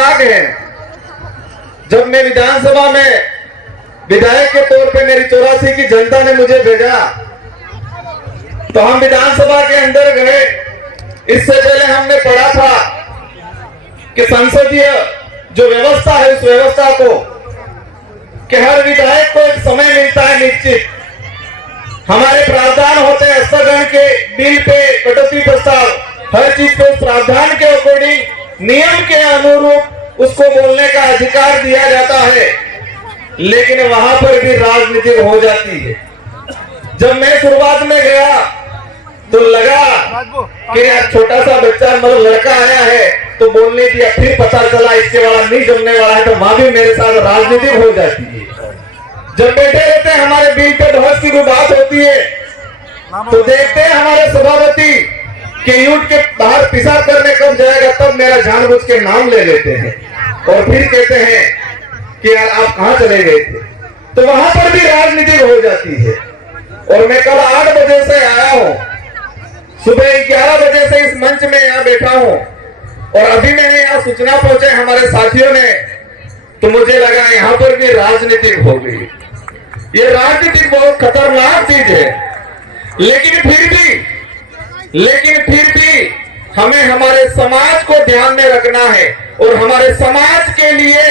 खतरनाक हैं। जब मैं विधानसभा में विधायक के तौर पे मेरी 84 की जनता ने मुझे भेजा तो हम विधानसभा के अंदर गए। इससे पहले हमने पढ़ा था कि संसदीय जो व्यवस्था है उस व्यवस्था को कि हर विधायक को एक समय मिलता है निश्चित। हमारे प्रावधान होते हैं स्थगन के बिल पे कटौती प्रस्ताव, हर चीज पे उस प्रावधान के अकॉर्डिंग नियम के अनुरूप उसको बोलने का अधिकार दिया जाता है, लेकिन वहां पर भी राजनीति हो जाती है। जब मैं शुरुआत में गया तो लगा कि यार छोटा सा बच्चा मतलब लड़का आया है तो बोलने दिया, फिर पता चला इसके वाला नहीं जमने वाला है, तो वहां भी मेरे साथ राजनीति हो जाती है। जब बैठे रहते हैं हमारे बिल पे बहस की कोई बात होती है तो देखते हैं हमारे सभापति कि यूट के बाहर पेशाब करने कब जाएगा, तब मेरा जानबूझ के नाम ले लेते हैं और फिर कहते हैं कि यार आप कहां चले गए थे। तो वहां पर भी राजनीति हो जाती है। और मैं कल 8 बजे से आया हूं, सुबह 11 बजे से इस मंच में यहाँ बैठा हूं और अभी मैंने यहाँ सूचना पहुंचे हमारे साथियों ने, तो मुझे लगा यहाँ पर भी राजनीति हो गई। ये राजनीति बहुत खतरनाक चीज है, लेकिन फिर भी हमें हमारे समाज को ध्यान में रखना है और हमारे समाज के लिए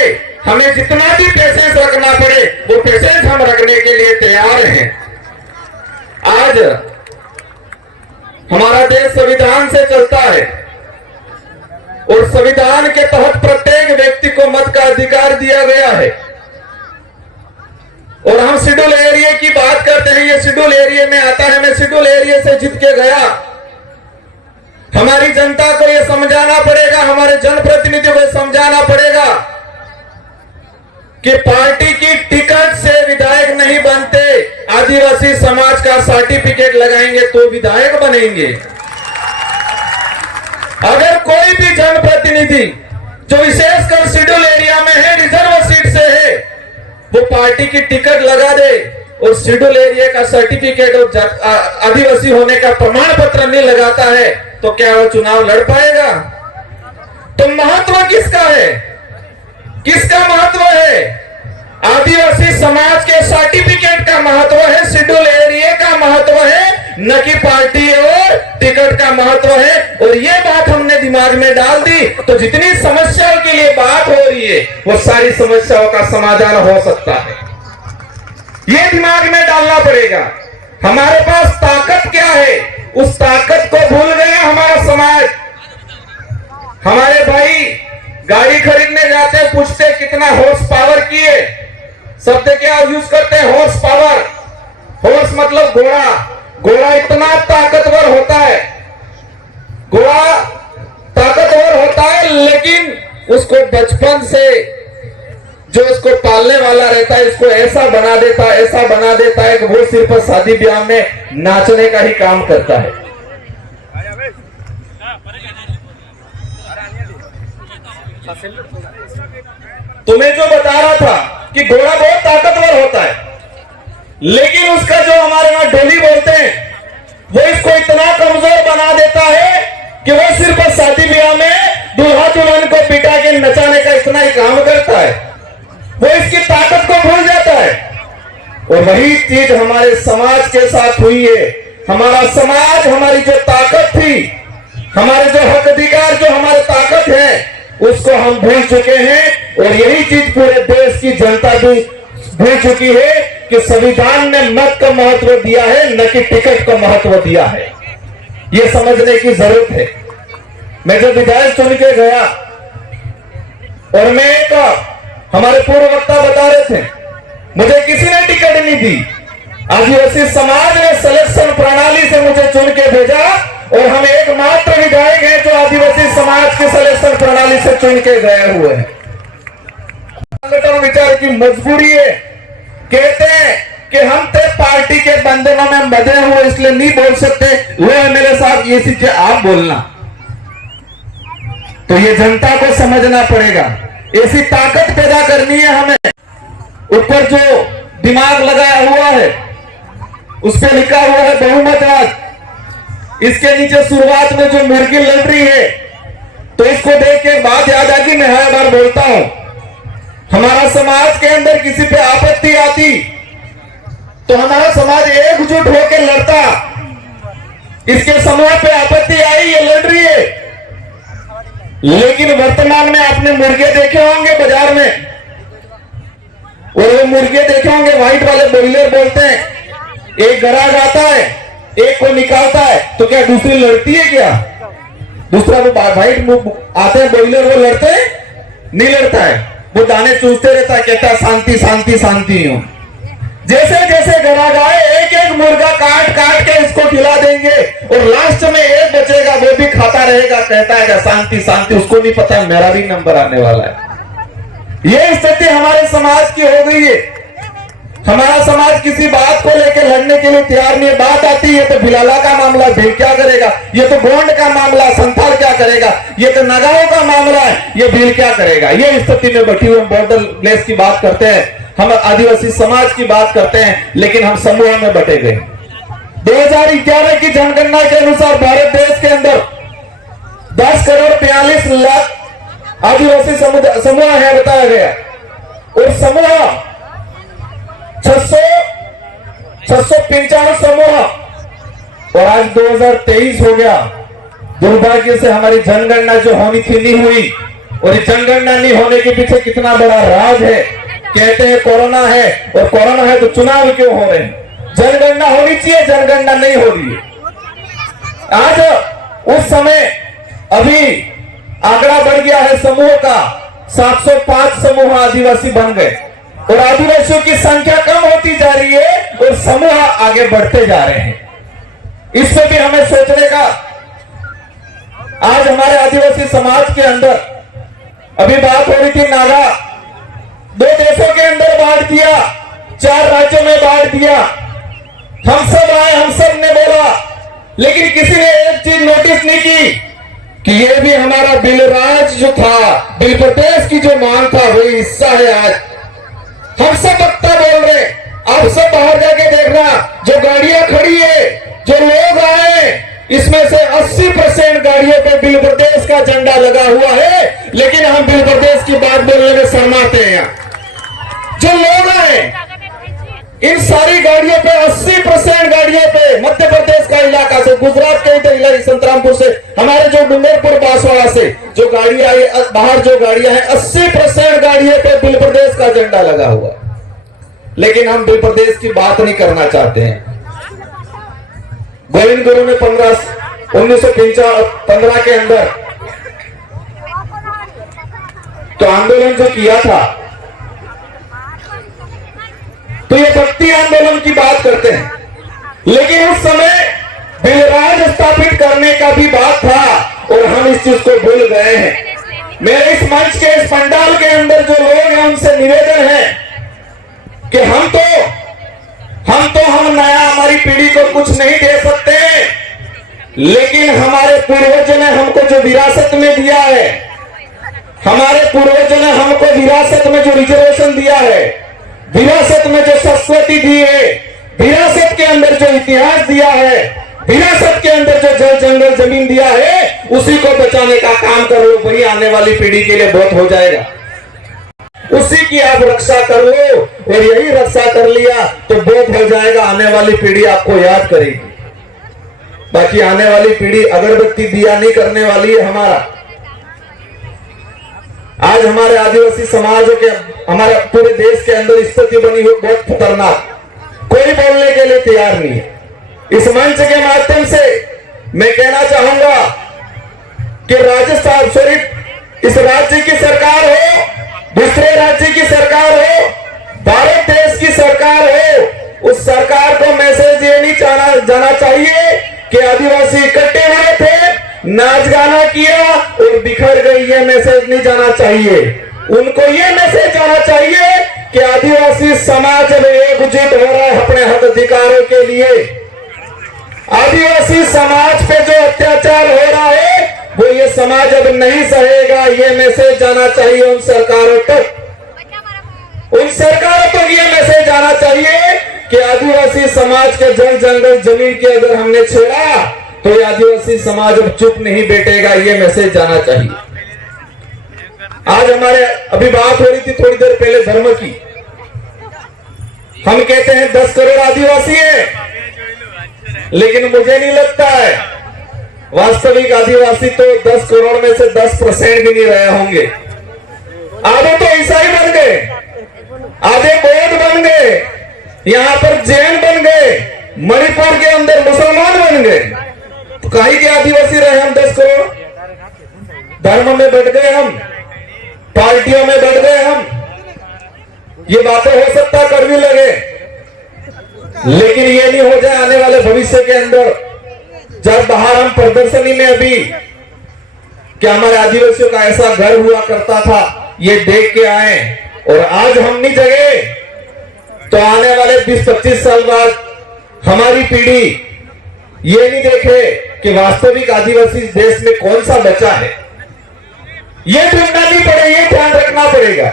हमें जितना भी पेशेंस रखना पड़े वो पेशेंस हम रखने के लिए तैयार हैं। आज हमारा देश संविधान से चलता है और संविधान के तहत प्रत्येक व्यक्ति को मत का अधिकार दिया गया है। और हम शेड्यूल एरिया की बात करते हैं, ये शेड्यूल एरिया में आता है। मैं शेड्यूल एरिया से जीत के गया। हमारी जनता को यह समझाना पड़ेगा, हमारे जनप्रतिनिधियों को समझाना पड़ेगा कि पार्टी की टिकट से विधायक नहीं बनते। आदिवासी समाज का सर्टिफिकेट लगाएंगे तो विधायक बनेंगे। अगर कोई भी जनप्रतिनिधि जो विशेषकर शेड्यूल एरिया में है, रिजर्व सीट से है, वो पार्टी की टिकट लगा दे और शेड्यूल एरिया का सर्टिफिकेट और आदिवासी होने का प्रमाण पत्र नहीं लगाता है तो क्या वो चुनाव लड़ पाएगा? तो महत्व किसका है? किसका महत्व है? आदिवासी समाज के सर्टिफिकेट का महत्व है, शेड्यूल एरिया का महत्व है, न कि पार्टी और टिकट का महत्व है। और ये बात हमने दिमाग में डाल दी तो जितनी समस्याओं के लिए बात हो रही है वो सारी समस्याओं का समाधान हो सकता है। ये दिमाग में डालना पड़ेगा। हमारे पास ताकत क्या है, उस ताकत को भूल गया हमारा समाज। हमारे भाई गाड़ी खरीदने जाते हैं, पूछते कितना हॉर्स पावर की है, शब्द क्या यूज करते हैं? Horse power. हॉर्स मतलब घोड़ा। घोड़ा इतना ताकतवर होता है, घोड़ा ताकतवर होता है, लेकिन उसको बचपन से जो इसको पालने वाला रहता है इसको ऐसा बना देता है कि वो सिर्फ शादी ब्याह में नाचने का ही काम करता है। तुम्हें जो बता रहा था कि घोड़ा बहुत ताकतवर होता है, लेकिन उसका जो हमारे वहां डोली बोलते हैं वो इसको इतना कमजोर बना देता है कि वो सिर्फ शादी ब्याह में दूल्हा दुल्हन को पिटा के नचाने का इतना ही काम करता है। वो इसकी ताकत को भूल जाता है। और वही चीज हमारे समाज के साथ हुई है। हमारा समाज, हमारी जो ताकत थी, हमारे जो हक अधिकार, जो हमारी ताकत है, उसको हम भूल चुके हैं। और यही चीज पूरे देश की जनता भी भूल चुकी है कि संविधान ने मत का महत्व दिया है, न कि टिकट का महत्व दिया है। ये समझने की जरूरत है। मैं जब विधायक चुन के गया और मैं एक हमारे पूर्व वक्ता बता रहे थे, मुझे किसी ने टिकट नहीं दी। आदिवासी समाज ने सिलेक्शन प्रणाली से मुझे चुन के भेजा और हम एकमात्र विधायक हैं जो आदिवासी समाज की सिलेक्शन प्रणाली से चुन के गए हुए हैं। संगठन विचार की मजबूरी है। कहते हैं कि हम तो पार्टी के बंधनों में बंधे हुए इसलिए नहीं बोल सकते, वो है मेरे साथ ये चीजें आप बोलना। तो ये जनता को समझना पड़ेगा। ऐसी ताकत पैदा करनी है हमें। ऊपर जो दिमाग लगाया हुआ है उस पर लिखा हुआ है बहुमतवाद। इसके नीचे शुरुआत में जो मुर्गी लड़ रही है, तो इस उसको देख के बात याद आती, मैं हर बार बोलता हूं, हमारा समाज के अंदर किसी पे आपत्ति आती तो हमारा समाज एकजुट होकर लड़ता। इसके समूह पे आपत्ति आई, ये लड़ रही है। लेकिन वर्तमान में आपने मुर्गे देखे होंगे बाजार में, और वो मुर्गे देखे होंगे व्हाइट वाले बॉयलर बोलते हैं। एक ग्राहक आता है, एक को निकालता है, तो क्या दूसरी लड़ती है? क्या दूसरा वो व्हाइट आते हैं बॉयलर, वो लड़ते हैं? नहीं लड़ता है, वो दाने चूसते रहता है, कहता है शांति शांति शांति हूं। जैसे जैसे ग्राहक आए, एक एक मुर्गा काट काट के इसको खिला देंगे, और लास्ट में एक बचेगा, वो भी खाता रहेगा, कहता है शांति शांति। उसको नहीं पता मेरा भी नंबर आने वाला है। ये स्थिति हमारे समाज की हो गई है। हमारा समाज किसी बात को लेकर लड़ने के लिए तैयार नहीं है। बात आती है तो भिलाला का मामला, भील क्या करेगा? ये तो गोंड का मामला, संथाल क्या करेगा? ये तो नगाओं का मामला है, ये भील क्या करेगा? ये स्थिति में बैठी हुई बॉर्डर प्लेस की बात करते हैं, हम आदिवासी समाज की बात करते हैं, लेकिन हम समूह में बटे गए। 2011 की जनगणना के अनुसार भारत देश के अंदर 10 करोड़ 42 लाख आदिवासी समूह है बताया गया, और समूह 695 समूह, और आज 2023 हो गया। दुर्भाग्य से हमारी जनगणना जो होनी थी नहीं हुई, और जनगणना नहीं होने के पीछे कितना बड़ा राज है। कहते हैं कोरोना है, और कोरोना है तो चुनाव क्यों हो रहे हैं? जनगणना होनी चाहिए, जनगणना नहीं हो रही है। आज उस समय अभी आंकड़ा बढ़ गया है समूह का, 705 समूह आदिवासी बन गए, और आदिवासियों की संख्या कम होती जा रही है और समूह आगे बढ़ते जा रहे हैं। इसमें भी हमें सोचने का। आज हमारे आदिवासी समाज के अंदर अभी बात हो रही थी, नागा 2 देशों के अंदर बांट दिया, 4 राज्यों में बांट दिया। हम सब आए, हम सब ने बोला, लेकिन किसी ने एक चीज नोटिस नहीं की कि ये भी हमारा बिलराज जो था, बिल प्रदेश की जो मांग था, वही हिस्सा है। आज हम सब वक्ता बोल रहे, आप सब बाहर जाके देखना, जो गाड़ियां खड़ी है, जो लोग आए, इसमें से 80% गाड़ियों पे बिल प्रदेश का झंडा लगा हुआ है, लेकिन हम बिल प्रदेश की बात बोलने में शर्माते हैं। जो लोग आए, इन सारी गाड़ियों पे 80% गाड़ियों पे मध्य प्रदेश का इलाका से, गुजरात के इधर संतरामपुर से, हमारे जो डूंगरपुर बांसवाड़ा से जो गाड़ियां आई, बाहर जो गाड़ियां हैं, 80% गाड़ियों पे बिल प्रदेश का झंडा लगा हुआ। लेकिन हम बिल प्रदेश की बात नहीं करना चाहते हैं। गोविंद गुरु ने 1915 के अंदर तो आंदोलन जो किया था, तो ये भक्ति आंदोलन की बात करते हैं, लेकिन उस समय बिलराज स्थापित करने का भी बात था, और हम इस चीज को भूल गए हैं। मेरे इस मंच के, इस पंडाल के अंदर जो लोग हैं, उनसे निवेदन है कि हम नया, हमारी पीढ़ी को कुछ नहीं दे सकते, लेकिन हमारे पूर्वजों ने हमको जो विरासत में दिया है, हमारे पूर्वजों ने हमको विरासत में जो रिजर्वेशन दिया है, विरासत में जो संस्कृति दी है, विरासत के अंदर जो इतिहास दिया है, विरासत के अंदर जो जल जंगल जमीन दिया है, उसी को बचाने का काम करो, वही आने वाली पीढ़ी के लिए बहुत हो जाएगा। उसी की आप रक्षा कर लो, और यही रक्षा कर लिया तो बहुत हो जाएगा। आने वाली पीढ़ी आपको याद करेगी। बाकी आने वाली पीढ़ी अगरबत्ती दिया नहीं करने वाली है। हमारा आज हमारे आदिवासी समाजों के, हमारे पूरे देश के अंदर स्थिति बनी हुई बहुत खतरनाक, कोई बोलने के लिए तैयार नहीं है। इस मंच के माध्यम से मैं कहना चाहूंगा कि राजस्थान सिर्फ इस राज्य की सरकार हो, दूसरे राज्य की सरकार हो, भारत देश की सरकार हो, उस सरकार को मैसेज ये नहीं जाना चाहिए कि आदिवासी इकट्ठे हुए थे, नाच गाना किया और बिखर गई। ये मैसेज नहीं जाना चाहिए। उनको ये मैसेज जाना चाहिए कि आदिवासी समाज में एकजुट हो रहा है अपने हक अधिकारों के लिए। आदिवासी समाज पे जो अत्याचार हो रहा है, वो ये समाज अब नहीं सहेगा। ये मैसेज जाना चाहिए उन सरकारों तक। उन सरकारों तक ये मैसेज जाना चाहिए कि आदिवासी समाज के जल जंगल जमीन की अगर हमने छेड़ा, तो ये आदिवासी समाज अब चुप नहीं बैठेगा। ये मैसेज जाना चाहिए। आज हमारे अभी बात हो रही थी थोड़ी देर पहले धर्म की। हम कहते हैं 10 करोड़ आदिवासी है, लेकिन मुझे नहीं लगता है वास्तविक आदिवासी तो 10 करोड़ में से 10% भी नहीं रहे होंगे। आधे तो ईसाई बन गए, आधे बौद्ध बन गए, यहां पर जैन बन गए, मणिपुर के अंदर मुसलमान बन गए। तो काहे के आदिवासी रहे हम 10 करोड़? धर्म में बढ़ गए हम, पार्टियों में बढ़ गए हम। ये बातें हो सकता है कड़वी लगे, लेकिन ये नहीं हो जाए आने वाले भविष्य के अंदर जब बाहर हम प्रदर्शनी में अभी क्या हमारे आदिवासियों का ऐसा घर हुआ करता था ये देख के आए और आज हम नहीं जगे तो आने वाले 20-25 साल बाद हमारी पीढ़ी ये नहीं देखे कि वास्तविक आदिवासी देश में कौन सा बचा है। ये ढूंढना नहीं पड़ेगा, ये ध्यान रखना पड़ेगा।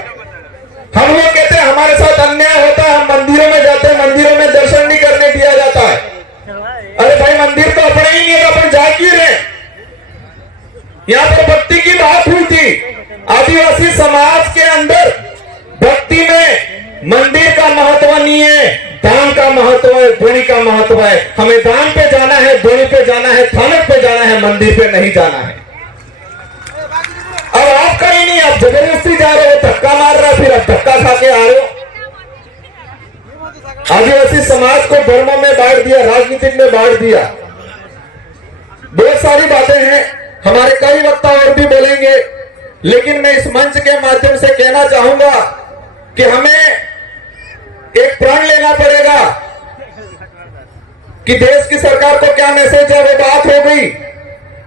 हम लोग कहते हैं हमारे साथ अन्याय होता है, हम मंदिरों में जाते हैं, मंदिरों में दर्शन नहीं करने दिया जाता है। अरे भाई मंदिर तो अपने ही नहीं है, अपन जा क्यों रहे? यहाँ पर भक्ति की बात हुई थी। आदिवासी समाज के अंदर भक्ति में मंदिर का महत्व नहीं है, दान का महत्व है, धोनी का महत्व है। हमें दान पे जाना है, धोनी पे जाना है, थानक पे जाना है, मंदिर पे नहीं जाना है। अब आप कहीं नहीं, आप जबरदस्ती जा रहे हो, धक्का मार रहा है, फिर आप धक्का खा के आ रहे हो। आदिवासी समाज को धर्मों में बांट दिया, राजनीतिक में बांट दिया। बहुत सारी बातें हैं, हमारे कई वक्ता और भी बोलेंगे, लेकिन मैं इस मंच के माध्यम से कहना चाहूंगा कि हमें एक प्रण लेना पड़ेगा कि देश की सरकार को क्या मैसेज है, वो बात हो गई,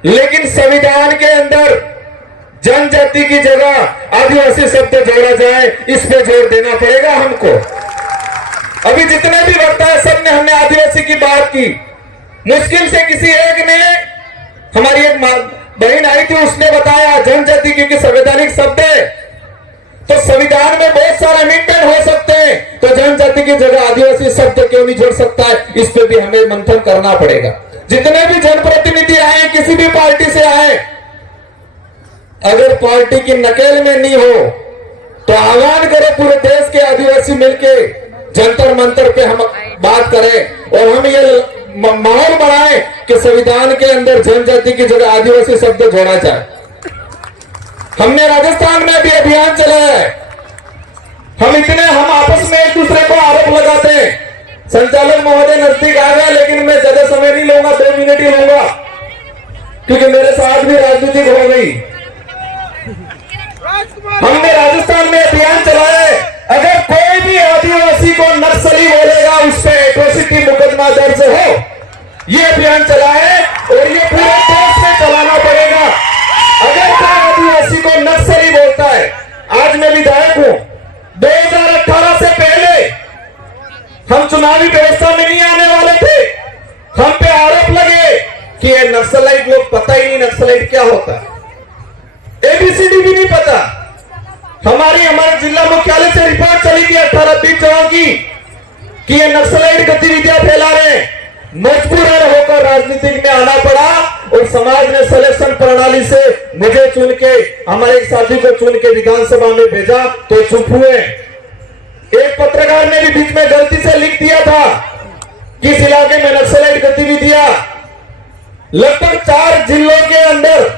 लेकिन संविधान के अंदर जनजाति की जगह आदिवासी शब्द जोड़ा जाए, इस पे जोर देना पड़ेगा हमको। अभी जितने भी वक्ता है सब ने हमने आदिवासी की बात की, मुश्किल से किसी एक ने, हमारी एक बहन आई थी उसने बताया जनजाति क्योंकि संवैधानिक शब्द है तो संविधान में बहुत सारे अमेंडमेंट हो सकते हैं, तो जनजाति की जगह आदिवासी शब्द क्यों नहीं जोड़ सकता है, इस पे भी हमें मंथन करना पड़ेगा। जितने भी जनप्रतिनिधि आए, किसी भी पार्टी से आए, अगर पार्टी की नकेल में नहीं हो तो आह्वान करें पूरे देश के आदिवासी मिलके जंतर मंतर पे हम बात करें और हम ये माहौल बनाएं कि संविधान के अंदर जनजाति की जगह आदिवासी शब्द जोड़ा जाए। हमने राजस्थान में भी अभियान चलाया है। हम आपस में एक दूसरे को आरोप लगाते हैं। संचालक महोदय नजदीक आ गया, लेकिन मैं ज्यादा समय नहीं लूंगा, 2 मिनट ही लूंगा क्योंकि मेरे साथ भी राजनीतिक हो गई। हमने राजस्थान में अभियान चलाया है, अगर कोई भी आदिवासी को नक्सली बोलेगा उस पर एट्रोसिटी मुकदमा दर्ज हो, ये अभियान चला है और ये पूरे देश में चलाना पड़ेगा। अगर कोई आदिवासी को नक्सली बोलता है, आज मैं विधायक हूं, 2018 से पहले हम चुनावी व्यवस्था में नहीं आने वाले थे, हम पे आरोप लगे कि ये नक्सलाइट, लोग पता ही नहीं नक्सलाइट क्या होता है, एबीसीडी भी नहीं पता। हमारे जिला मुख्यालय से रिपोर्ट चली थी 18-20 जगहों की कि ये नक्सलाइट गतिविधियां फैला रहे हैं। मजबूर होकर राजनीतिक में आना पड़ा और समाज ने सिलेक्शन प्रणाली से मुझे चुन के, हमारे एक साथी को चुन के विधानसभा में भेजा तो चुप हुए। एक पत्रकार ने भी बीच में गलती से लिख दिया था कि इस इलाके में नक्सलाइट गतिविधियां, लगभग 4 जिलों के अंदर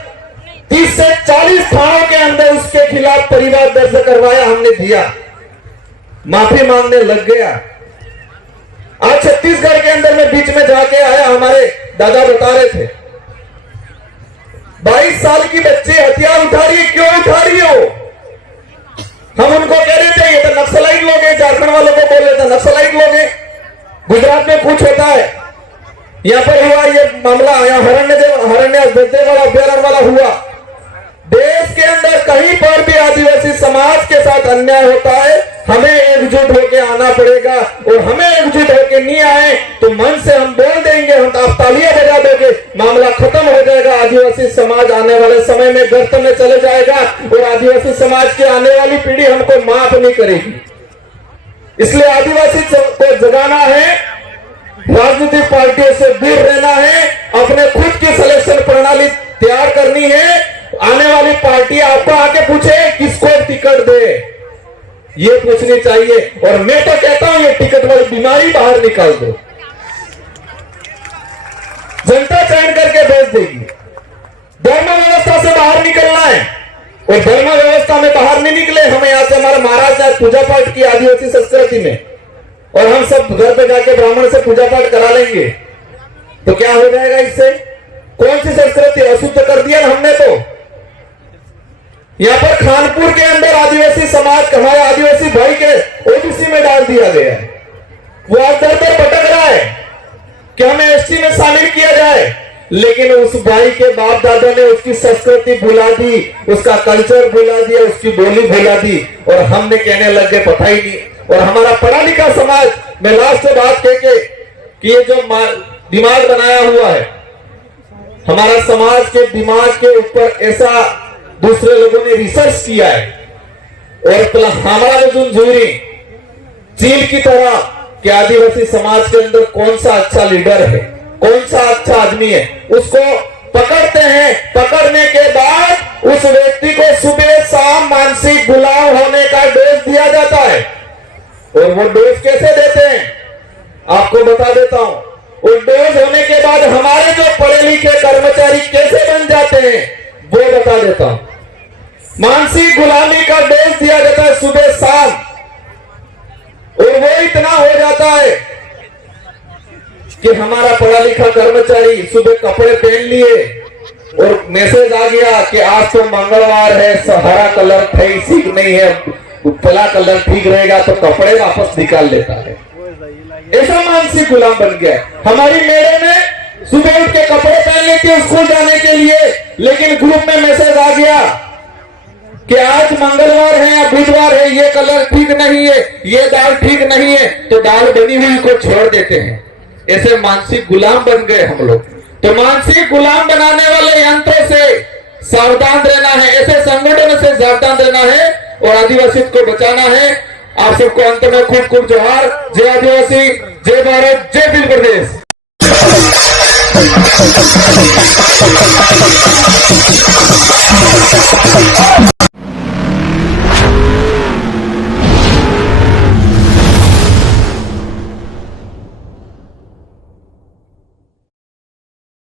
30 से 40 थानों के अंदर उसके खिलाफ परिवार दर्ज करवाया, हमने दिया, माफी मांगने लग गया। आज छत्तीसगढ़ के अंदर में बीच में जाके आया, हमारे दादा बता रहे थे 22 साल की बच्ची हथियार उठा रही है, क्यों उठा रही हो? हम उनको कह रहे थे ये तो नक्सलाइट लोग हैं, झारखंड वालों को बोल रहे थे नक्सलाइट लोग हैं। गुजरात में कुछ होता है, यहां पर हुआ ये मामला, यहाँ हरण्य अभ्यारण्य वाला हुआ। देश के अंदर कहीं पर भी आदिवासी समाज के साथ अन्याय होता है, हमें एकजुट होकर आना पड़ेगा और हमें एकजुट होकर नहीं आए तो मन से हम बोल देंगे, हम आप तालियां बजा दोगे, मामला खत्म हो जाएगा। आदिवासी समाज आने वाले समय में गर्त में चले जाएगा और आदिवासी समाज की आने वाली पीढ़ी हमको माफ नहीं करेगी। इसलिए आदिवासी को जगाना है, राजनीतिक पार्टियों से दूर रहना है, अपने खुद की सिलेक्शन प्रणाली तैयार करनी है। आने वाली पार्टी आपको आके पूछे किसको टिकट दे, ये पूछनी चाहिए। और मैं तो कहता हूं ये टिकट वाली बीमारी बाहर निकाल दो, जनता चयन करके भेज देगी। धर्म व्यवस्था से बाहर निकलना है, और धर्म व्यवस्था में बाहर नहीं निकले, हमें यहां से हमारे महाराज ने पूजा पाठ की आदिवासी संस्कृति में, और हम सब घर पे जाके ब्राह्मण से पूजा पाठ करा लेंगे तो क्या हो जाएगा इससे? कौन सी संस्कृति अशुद्ध कर दिया हमने? तो यहां पर खानपुर के अंदर आदिवासी समाज, हमारे आदिवासी भाई के ओबीसी में डाल दिया गया है। वो आज दर दर भटक रहा है कि हमें एसटी में शामिल किया जाए, लेकिन उस भाई के बाप दादा ने उसकी संस्कृति भुला दी, उसका कल्चर भुला दिया, उसकी बोली भुला दी, और हमने कहने लग गए पता ही नहीं। और हमारा पढ़ा लिखा समाज, मैं लास्ट बात कह के कि ये जो दिमाग बनाया हुआ है, हमारा समाज के दिमाग के ऊपर ऐसा दूसरे लोगों ने रिसर्च किया है, और हमारा जो झूरी चील की तरह कि आदिवासी समाज के अंदर कौन सा अच्छा लीडर है, कौन सा अच्छा आदमी है, उसको पकड़ते हैं। पकड़ने के बाद उस व्यक्ति को सुबह शाम मानसिक गुलाम होने का डोज दिया जाता है। और वो डोज कैसे देते हैं आपको बता देता हूं। वो डोज होने के बाद हमारे जो पढ़े लिखे कर्मचारी कैसे बन जाते हैं वो बता देता हूं। मानसिक गुलामी का डोज दिया जाता है सुबह शाम, और वो इतना हो जाता है कि हमारा पढ़ा लिखा कर्मचारी सुबह कपड़े पहन लिए और मैसेज आ गया कि आज तो मंगलवार है, हरा कलर ठीक नहीं है, पीला कलर ठीक रहेगा, तो कपड़े वापस निकाल लेता है। ऐसा मानसिक गुलाम बन गया। हमारी मेरे में सुबह उठ के कपड़े पहन लेती है स्कूल जाने के लिए, लेकिन ग्रुप में मैसेज आ गया कि आज मंगलवार है या बुधवार है, ये कलर ठीक नहीं है, ये दाल ठीक नहीं है, तो दाल बनी हुई को छोड़ देते हैं। ऐसे मानसिक गुलाम बन गए हम लोग। तो मानसिक गुलाम बनाने वाले यंत्रों से सावधान रहना है, ऐसे संगठनों से सावधान रहना है, और आदिवासी को बचाना है। आप सबको अंत में खूब खूब जोहार। जय आदिवासी, जय भारत, जय बिल प्रदेश।